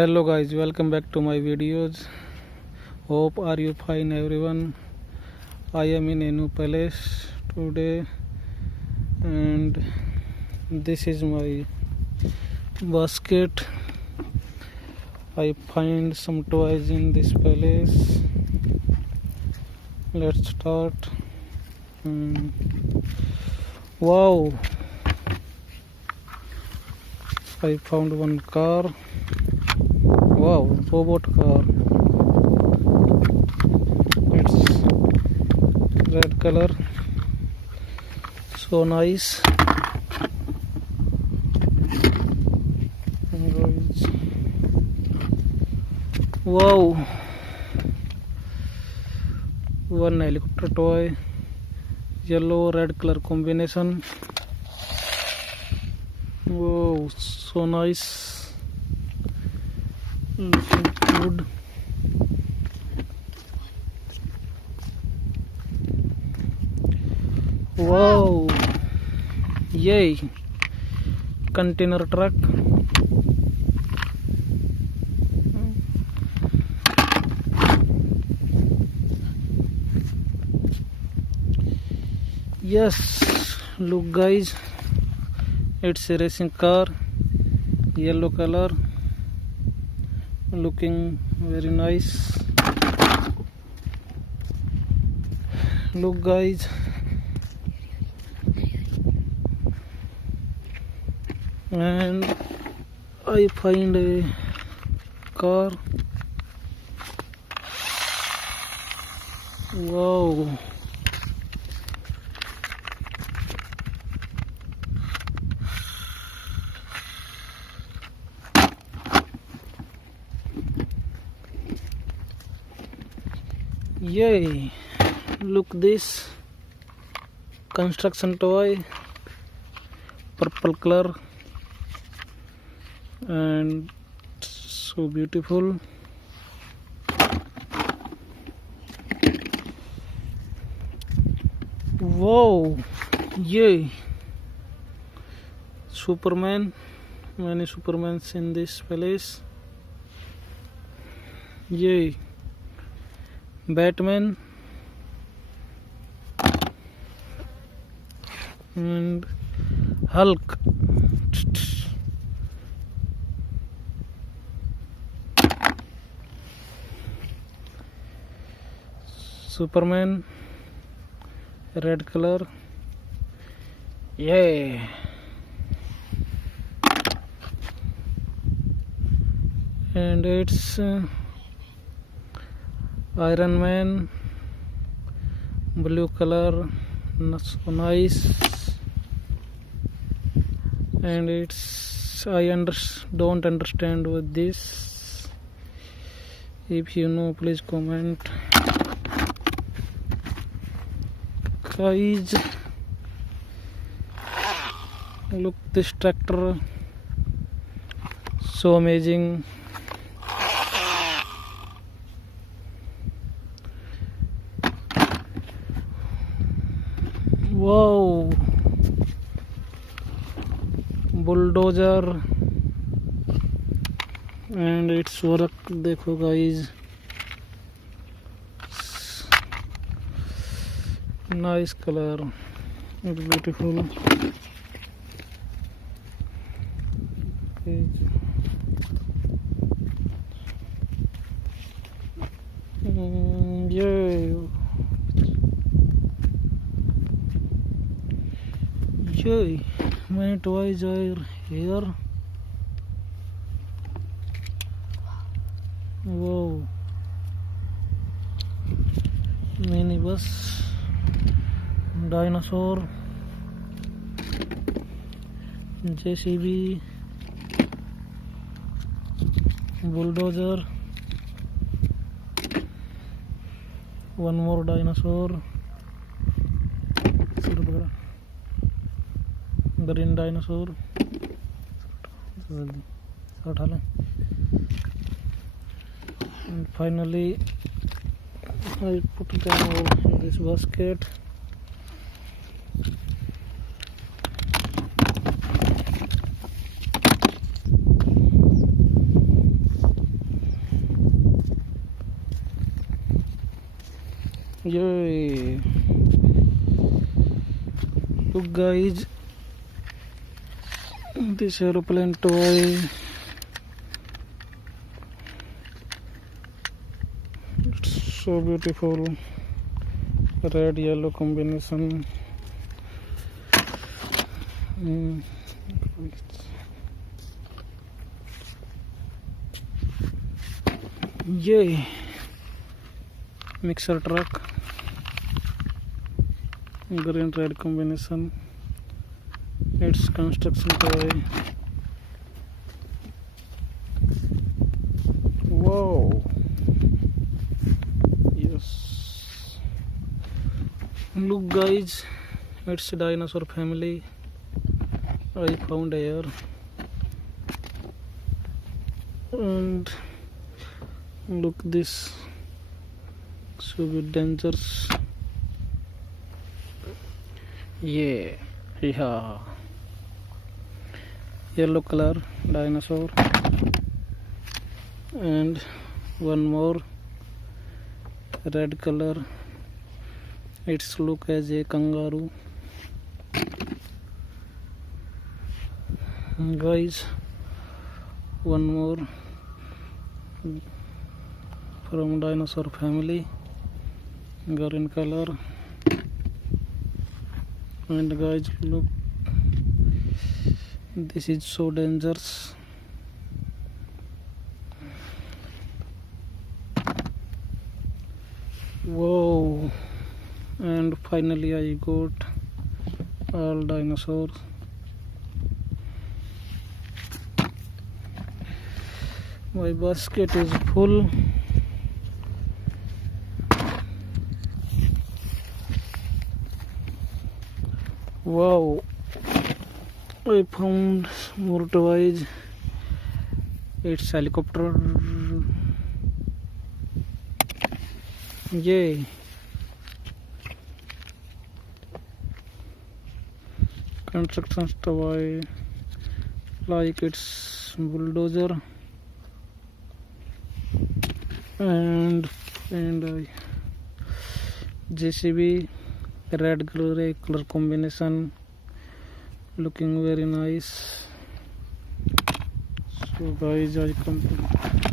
Hello guys, welcome back to my videos. Hope are you fine everyone. I am in a new palace today and this is my basket. I find some toys in this palace. Let's start. Wow, I found one car. Wow, robot car. It's red color, so nice. Wow, one helicopter toy, yellow red color combination. Wow, so nice, looking good. Wow, yay, container truck. Yes, look guys, it's a racing car, yellow color, looking very nice. Look guys, and I find a car. Wow, yay, look this construction toy, purple color and so beautiful. Wow, yay, Superman, many Supermans in this palace. Yay, Batman and Hulk. Superman, red color. Yay, and it's Iron Man, blue color, not so nice. And it's don't understand with this. If you know, please comment. Guys, look this tractor, so amazing. Wow, bulldozer and its work देखो guys, nice color, it's beautiful. Yay, yay, many toys are here. Wow, minibus, dinosaur, JCB, bulldozer, one more dinosaur, green dinosaur. And finally I put them all in this basket. Yay! Look, guys, this aeroplane toy. It's so beautiful. Red yellow combination. Yay! Mixer truck. Green red combination. It's construction toy. Wow! Yes. Look, guys, it's a dinosaur family. I found here, and look this. So good, dangerous. Yeah. Yellow color dinosaur, and one more red color. It's look as a kangaroo. Guys, one more from dinosaur family, green color. And guys, look, this is so dangerous. Whoa! And finally I got all dinosaurs. My basket is full. Wow! I found more toys. It's helicopter. Yay! Construction toy, like it's bulldozer, and JCB, red gray color combination, looking very nice. So guys, I complete.